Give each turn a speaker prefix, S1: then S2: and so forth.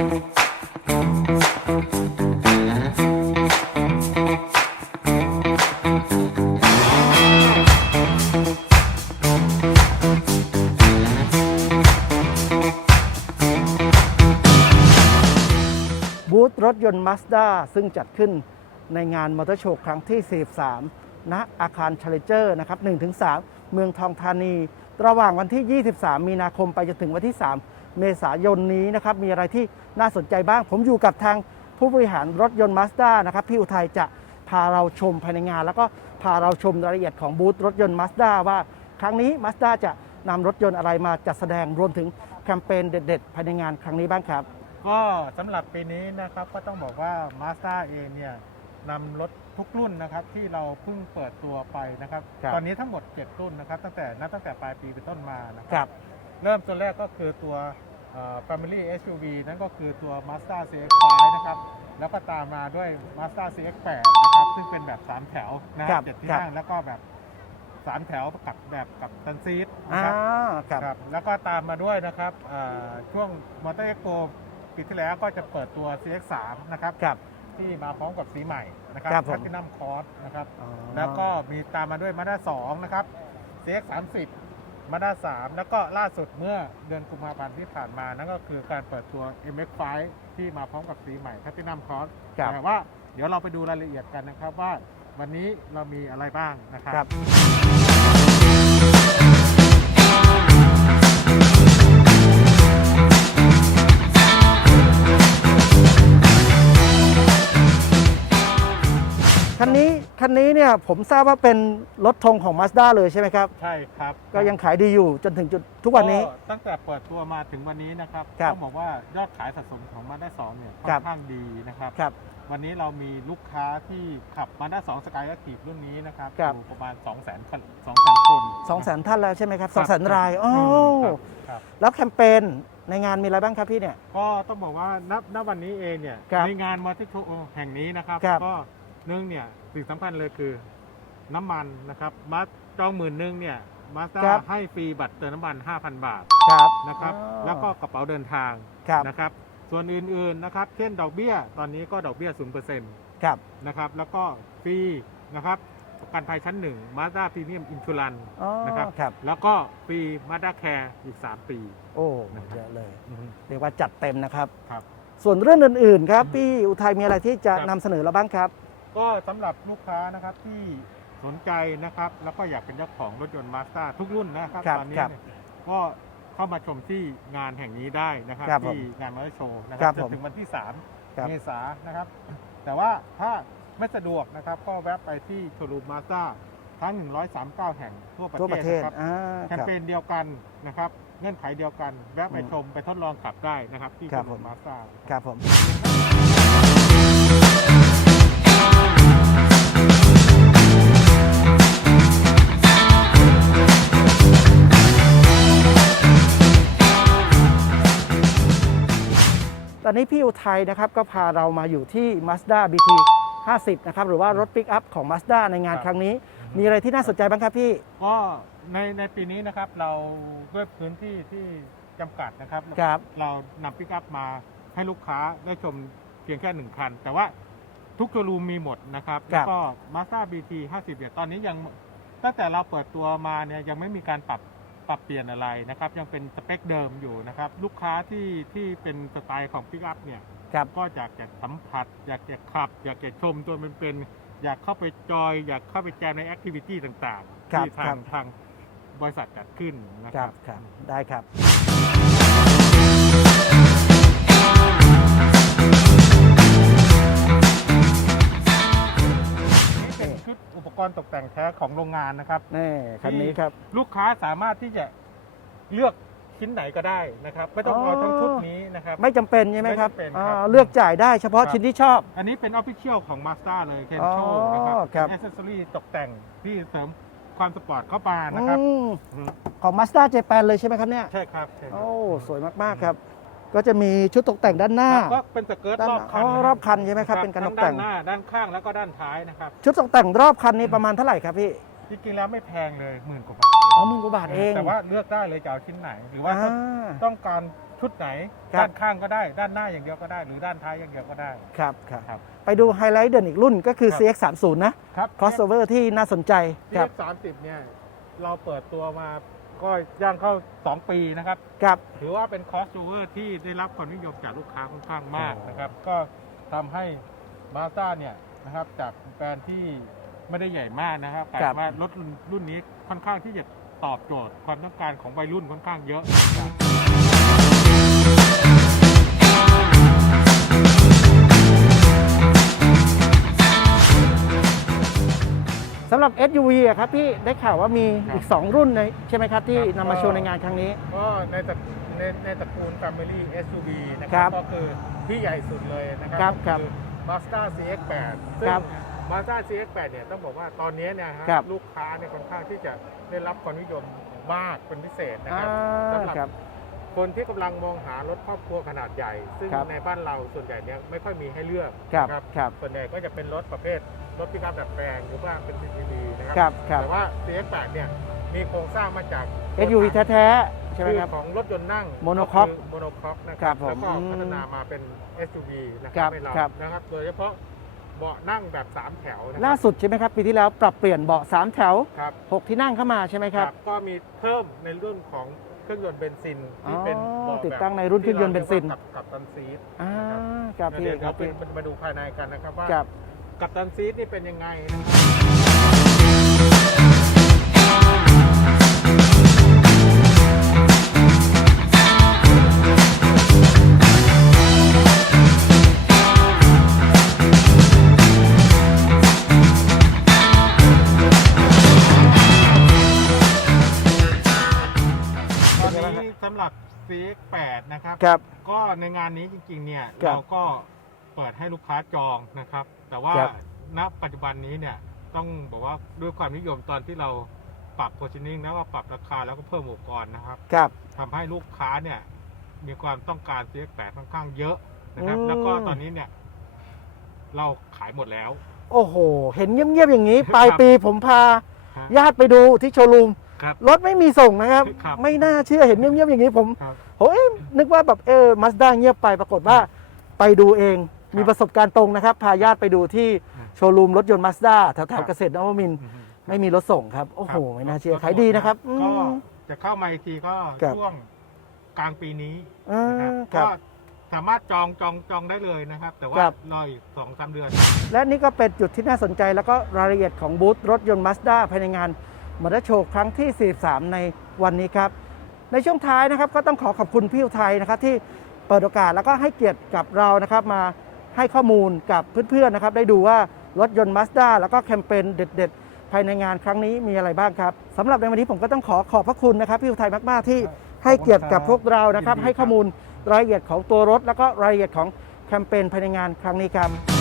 S1: บูธรถยนต์ Mazda ซึ่งจัดขึ้นในงานมอเตอร์โชว์ครั้งที่ 43 ณ อาคาร Challenger นะครับ 1-3 เมืองทองธานี ระหว่างวันที่ 23 มีนาคมไปจนถึงวันที่ 3 เมษายนนี้นะครับมีอะไรที่น่าสนใจบ้าง ผมอยู่กับทางผู้บริหารรถยนต์ Mazda นะครับพี่อุทัยจะพาเราชมภายในงาน แล้วก็พาเราชมรายละเอียดของบูธรถยนต์ Mazda ว่าครั้งนี้ Mazda จะนำรถยนต์อะไรมาจัดแสดงรวมถึงแคมเปญเด็ดๆภายในงานครั้งนี้บ้างครับ
S2: ก็สำหรับปีนี้นะครับก็ต้องบอกว่า Mazda เองเนี่ย นำรถทุกรุ่นนะครับที่เราเพิ่งเปิดตัวไปนะครับ
S1: ครับ
S2: ตอนนี้ทั้งหมด 7 รุ่นนะครับ ตั้งแต่นับตั้งแต่ปลายปีเป็นต้นมานะค
S1: ครั
S2: รับ เริ่มตัวแรกก็คือตัวเอ่อ Family SUV นั่นก็คือตัว Mazda CX-5 นะครับ แล้วก็ตามมาด้วย Mazda CX-8 นะครับ ซึ่งเป็นแบบ 3 แถวนะค
S1: ครั
S2: รับบเจ็ดที่
S1: ครับ
S2: นั่งแล้วก็แบบ 3 แถวกับแบบกับตันซีท
S1: อ่า
S2: นะครับ
S1: ครับ
S2: ครับแล้วก็ตามมาด้วยนะครับอ่าช่วงมอเตอร์เอ็กโปปีที่แล้วก็จะเปิดตัว CX3 นะครับ
S1: ครับ
S2: ที่มาพร้อมกับสีใหม่นะครับ
S1: ครับผม
S2: แพทินัมคอร์สนะครับ
S1: อ๋อ
S2: แล้วก็มีตามมาด้วยมาด้า2นะครับ CX30 มาด้า3แล้วก็ล่าสุดเมื่อเดือนกุมภาพันธ์ที่ผ่านมานั่นก็คือการเปิดตัว MX5 ที่มาพร้อมกับสีใหม่แพทินัมคอร์ส
S1: ครับ
S2: แต่ว่าเดี๋ยวเราไปดูรายละเอียดกันนะครับว่าวันนี้เรามีอะไรบ้างนะครับ
S1: ครับ คันนี้คันนี้เนี่ยผมทราบว่าเป็นรถธงของ Mazda เลยใช่ไหมครับ
S2: ใช่ครับ
S1: ก็ยังขายดีอยู่จนถึงจุดทุกวันนี้
S2: ก็ตั้งแต่เปิดตัวมาถึงวันนี้นะครับ
S1: ครับ
S2: ต้องบอกว่ายอดขายสะสมของมาด้า2เนี่ยค่อ
S1: ครั
S2: น
S1: บ
S2: ข้างดีนะครับ
S1: ครับ
S2: วันนี้เรามีลูกค้าที่ขับมาด้า2สกายแอคทีฟรุ่นนี้นะครับ
S1: ครับ
S2: อยู่ประมาณ 2 0 0 0 0 0คน200,000คน
S1: สองแสนท่านแล้วใช่ไหมครับ
S2: ค
S1: ส
S2: รั
S1: อบงแสนรายโอ้
S2: อืมครับครับ
S1: แล้วแคมเปญในงานมีอะไรบ้างครับพี่เนี่ย
S2: ก็ต้องบอกว่าณณวันนี้เองเนี่ย
S1: ครับ
S2: ในงานมอเตอร์โชว์แห่งนี้นะครับ
S1: ครับ
S2: ก็ เนื่องเนี่ยสิ่งสำคัญเลยคือน้ำมันนะครับมาจองหมื่นหนึงเนี่ยมาส
S1: ครั
S2: ด้า
S1: บ
S2: ให้ฟรีบัตรเติมน้ำมัน 5,000 บาท
S1: ครับ
S2: นะครับ
S1: อ๋อ
S2: แล้วก็กระเป๋าเดินทาง
S1: ครับ
S2: นะครับ ส่วนอื่นๆนะครับ เช่นดอกเบี้ยตอนนี้ก็ดอกเบี้ย0%น
S1: ครับะ
S2: ครับแล้วก็ฟรีนะครับประกันภัยชั้นหนึ่งมาด้าพรีเมียมอินชูรัน
S1: อ๋อ
S2: นะครับ
S1: ครับ
S2: แล้วก็ฟรีมาด้าแคร์อีก 3 ปี
S1: โอ้เยอะเลย เรียกว่าจัดเต็มนะครับ
S2: ครับ
S1: ส่วนเรื่องอื่นๆครับ พี่อุทัยมีอะไรที่จะ
S2: ครับ
S1: นำเสนอเราบ้างครับ
S2: ก็สำหรับลูกค้านะครับที่สนใจนะครับ แล้วก็อยากเป็นเจ้าของรถยนต์มาสด้าทุกรุ่นนะครับ
S1: ครับ
S2: ตอนนี้
S1: ครับ
S2: เนี่ยก็เข้ามาชมที่งานแห่งนี้ได้นะครับ
S1: ครับผม
S2: ที่งานมอเตอร์โชว์นะค
S1: ครั
S2: รั
S1: บบ
S2: จ
S1: ผม
S2: นถึงวันที่
S1: ครับ
S2: 3 เมษายนนะครับ แต่ว่าถ้าไม่สะดวกนะครับ ก็แวะไปที่โชว์รูมมาสด้าทั้ง 139 แห่งทั่วประ
S1: ทั่วประ
S2: เท
S1: เท
S2: ศ
S1: ศ
S2: นะครับ
S1: อ่า
S2: แค
S1: ค
S2: ม
S1: รับ
S2: เปญเดียวกันนะครับ เงื่อนไขเดียวกันแวะไป
S1: อืม
S2: ชมไปทดลองขับได้นะครับ ที่
S1: ค
S2: โช
S1: รับ
S2: ว์รู
S1: ผมม
S2: มาสด้า
S1: ครับผม อนนี้พี่อุทัยนะครับก็พาเรามาอยู่ที่ Mazda BT 50 นะครับ หรือว่ารถปิกอัพของ Mazda ในงานครั้งนี้ มีอะไรที่น่าสนใจบ้างครับพี่
S2: ก็ในในปีนี้นะครับเราด้วยพื้นที่ที่จำกัดนะครับ
S1: ครับ
S2: เรานำปิกอัพมาให้ลูกค้าได้ชมเพียงแค่หนึ่งคัน แต่ว่าทุกโชว์รูมมีหมดนะครับ
S1: ครั
S2: แล้ว
S1: บ
S2: ก็ Mazda BT 50เนี่ยตอนนี้ยังตั้งแต่เราเปิดตัวมาเนี่ยยังไม่มีการปรับ ปรับเปลี่ยนอะไรนะครับ ยังเป็นสเปคเดิมอยู่นะครับ ลูกค้าที่ที่เป็นสไตล์ของปิกอัพเนี่ย
S1: ครับ
S2: ก็อยากจะสัมผัส อยากจะขับ อยากจะชมตัวมันเป็นๆอยากเข้าไปจอย อยากเข้าไปแจมในแอคทิวิตี้ต่างๆ
S1: ครับ
S2: ที่ทา
S1: ครั
S2: ง
S1: บ
S2: ทางบริษัทจัดขึ้นนะ
S1: ค
S2: ค
S1: รั
S2: รั
S1: บ บครับได้ครับ
S2: ชุดอุปกรณ์ตกแต่งแท้ของโรงงานนะครับ
S1: นี่คันนี้ครับ
S2: ลูกค้าสามารถที่จะเลือกชิ้นไหนก็ได้นะครับ ไม่ต้อง
S1: อ๋อ
S2: เอาทั้งชุดนี้นะครับ
S1: ไม่จำเป็นใช่ไหมครับ
S2: ไม่จำเป็น
S1: อ่า
S2: ครับ
S1: เลือกจ่ายได้เฉพาะ
S2: ครับ
S1: ชิ้นที่ชอบ
S2: อันนี้เป็นออฟฟิเชียลของ Mazda เลยเคนโช
S1: อ๋อ
S2: นะครับ
S1: ครับ
S2: เป็นอ c เซสซอรี่ตกแต่งที่เสริมความสปอร์ตเข้ามานะครับ
S1: อืม
S2: อืม
S1: ของ Mazda Japan เลยใช่ไหมครับเนี่ย
S2: ใช่ครับใช่ครับ
S1: โอ้ สวยมาก ๆ ครับ ก็จะมีชุดตกแต่งด้านหน้า
S2: ก็เป็นสเกิร์ต
S1: ด้าน
S2: รอบคั
S1: อ๋
S2: น
S1: อรอบคันใช่ไหมครับ เป็นการต
S2: ทั้
S1: ก
S2: ง
S1: แต่
S2: ด้างนหน้า ด้านข้างแล้วก็ด้านท้ายนะครับ
S1: ชุดตกแต่งรอบคันนี้ประมาณเท่าไหร่ครับพี่
S2: จริงๆแล้วไม่แพงเลยหมื่นกว่าบาท
S1: อ๋อหมื่นกว่าบาทเอง
S2: แต่ว่าเลือกได้เลยจะเอาชิ้นไหน หรือว่า
S1: อ่า
S2: ต้องการชุดไหน
S1: ครับ
S2: ด้านข้างก็ได้ ด้านหน้าอย่างเดียวก็ได้ หรือด้านท้ายอย่างเดียวก็ได้
S1: ครับครับ
S2: ครับ
S1: ไปดูไฮไลท์เด่นอีกรุ่นก็คือ
S2: ครับ
S1: CX30 นะ
S2: ครับ
S1: crossover ที่น่าสนใจครับ
S2: CX 30เนี่ยเราเปิดตัวมา ก็ย่างเข้า 2 ปีนะครับ
S1: ครับ
S2: ถือว่าเป็น crossover ที่ได้รับความนิยมจากลูกค้าค่อนข้างมากนะครับ ก็ทำให้มาส d a เนี่ยนะครับจากแบรนด์ที่ไม่ได้ใหญ่มากนะครับแต่
S1: ครับ
S2: ว่ารถรุ่นรุ่นนี้ค่อนข้างที่จะตอบโจทย์ความต้องการของวัยรุ่นค่อนข้างเยอะ
S1: SUV อะครับพี่ได้ข่าวว่ามี
S2: ครับ
S1: อีก 2 รุ่นในใช่ไหมครับ ที่
S2: ครับ
S1: นำมาโชว์ในงานครั้งนี้
S2: ก็ในตระในในตระกูล Family SUV นะค
S1: ครั
S2: รับก็คือที่ใหญ่สุดเลยนะครั
S1: ครับครับ
S2: ก็อ Mazda CX-8 ซึ่ง
S1: ครับ
S2: Mazda CX-8 เนี่ยต้องบอกว่าตอนนี้เนี่ยฮะ
S1: ครับ
S2: ลูกค้าเนี่ยค่อนข้างที่จะได้รับความนิยมมากเป็นพิเศษนะ
S1: อ่า
S2: ครับสำหรับ
S1: ครับ
S2: คนที่กำลังมองหารถครอบครัวขนาดใหญ่ ซึ่ง
S1: ครับ
S2: ในบ้านเราส่วนใหญ่เนี่ยไม่ค่อยมีให้เลือก
S1: ครับ
S2: นะ
S1: ครับ
S2: ส่วนใหญ่ก็จะเป็นรถประเภท รถพิการดัดแปลงหรือว่าเป็น CCV นะครั
S1: ครับครับ
S2: แต่ว่า CX-8 เนี่ยมีโครงสร้างมาจาก
S1: SUV แท้ๆใช่ไหมครับ
S2: อของรถยนต์นั่ง
S1: Monocoque
S2: โมโนคอกนะค
S1: ครั
S2: รั
S1: บบผม
S2: แล้วก็
S1: อืม
S2: พัฒนามาเป็น SUV นะค
S1: ครั
S2: รับบให้เรา
S1: ครับ
S2: นะครับโดยเฉพาะเบาะนั่งแบบ 3 แถวนะค
S1: ล่า
S2: รับ
S1: สุดใช่ไหมครับปีที่แล้วปรับเปลี่ยนเบาะ3แถว
S2: ครับ
S1: 6ที่นั่งเข้ามาใช่ไหมครับ
S2: ก็มีเพิ่มในรุ่นของเครื่องยนต์เบนซินที่เป็น
S1: อ๋อ
S2: เบาะ
S1: ติด
S2: แบบ
S1: ตั้งในรุ่นเครื่องยนต์เบนซิน
S2: ที่รารียกว่ากับกับตันซีท
S1: อ่า
S2: นะครับ
S1: ครับพี่
S2: เดี๋ยว
S1: ค
S2: เรา
S1: รับ
S2: ไป
S1: พี่
S2: มาดูภายในกันนะครับว่า
S1: ครับ
S2: กับตันซีทนี่เป็นยังไงนะครับตอนนี้สำหรับ CX8 นะครับ
S1: ครับ
S2: ก็ในงานนี้จริงๆเนี่ย
S1: ครับ
S2: เราก็เปิดให้ลูกค้าจองนะครับ แต่ว่า
S1: ครับ
S2: ณปัจจุบันนี้เนี่ยต้องบอกว่าด้วยความนิยมตอนที่เราปรับ positioning แล้วก็ปรับราคาแล้วก็เพิ่มอุปกรณ์นะครับ
S1: ครับ
S2: ทำให้ลูกค้าเนี่ยมีความต้องการ CX8 ค่อนข้างเยอะนะครับ
S1: อืม
S2: แล้วก็ตอนนี้เนี่ย เราขายหมดแล้ว
S1: โอ้โห เห็นเงียบๆอย่างนี้ ปลาย
S2: ครับ
S1: ปีผมพา
S2: ฮะ
S1: ญาติไปดูที่โชว์รูม
S2: ครับ
S1: รถไม่มีส่งนะครับ
S2: ครับ
S1: ไม่น่าเชื่อเห็นเงียบๆอย่างนี้ผม
S2: ครับ
S1: โอ้ยนึกว่าแบบเออมาสด้าเงียบไปปรากฏว่า ไปดูเอง
S2: ครับ
S1: มีประสบการณ์ตรงนะครับ พาญาติไปดูที่
S2: ครับ
S1: โชว์รูมรถยนต์มาสด้าแถ
S2: ครั
S1: ว
S2: บ
S1: ๆเกษตรนวมินทร์
S2: อืม
S1: ไม่มีรถส่งครับ โอ้โห
S2: ครับ
S1: ไม่น่าเชื่อขายดีนะครับอื
S2: ก็
S1: ม
S2: จะเข้ามาอีกทีก็
S1: ครับ
S2: ช่วงกลางปีนี้
S1: อ่า
S2: นะครับ
S1: ครั
S2: ก็
S1: บ
S2: สามารถจองจองจองได้เลยนะครับ แต่ว่า
S1: ครับ
S2: รออีกสองสามเดือน
S1: และนี่ก็เป็นจุดที่น่าสนใจแล้วก็รายละเอียดของบูธรถยนต์มาสด้าภายในงานมอเตอร์โชว์ครั้งที่ 43 ในวันนี้ครับ ในช่วงท้ายนะครับก็ต้องขอขอบคุณพี่อุทัยนะครับที่เปิดโอกาสแล้วก็ให้เกียรติกับเรานะครับมา ให้ข้อมูลกับเพื่อนๆนะครับ ได้ดูว่ารถยนต์มาสด้าแล้วก็แคมเปญเด็ด ๆ ภายในงานครั้งนี้มีอะไรบ้างครับสำหรับในวันนี้ผมก็ต้องขอขอบพระคุณนะครับพี่อุทัยมาก ๆ ที่ให้เกียรติกับพวกเรานะ
S2: ครับ
S1: ให้ข้อมูลรายละเอียดของตัวรถ แล้วก็รายละเอียดของแคมเปญภายในงานครั้งนี้ครับ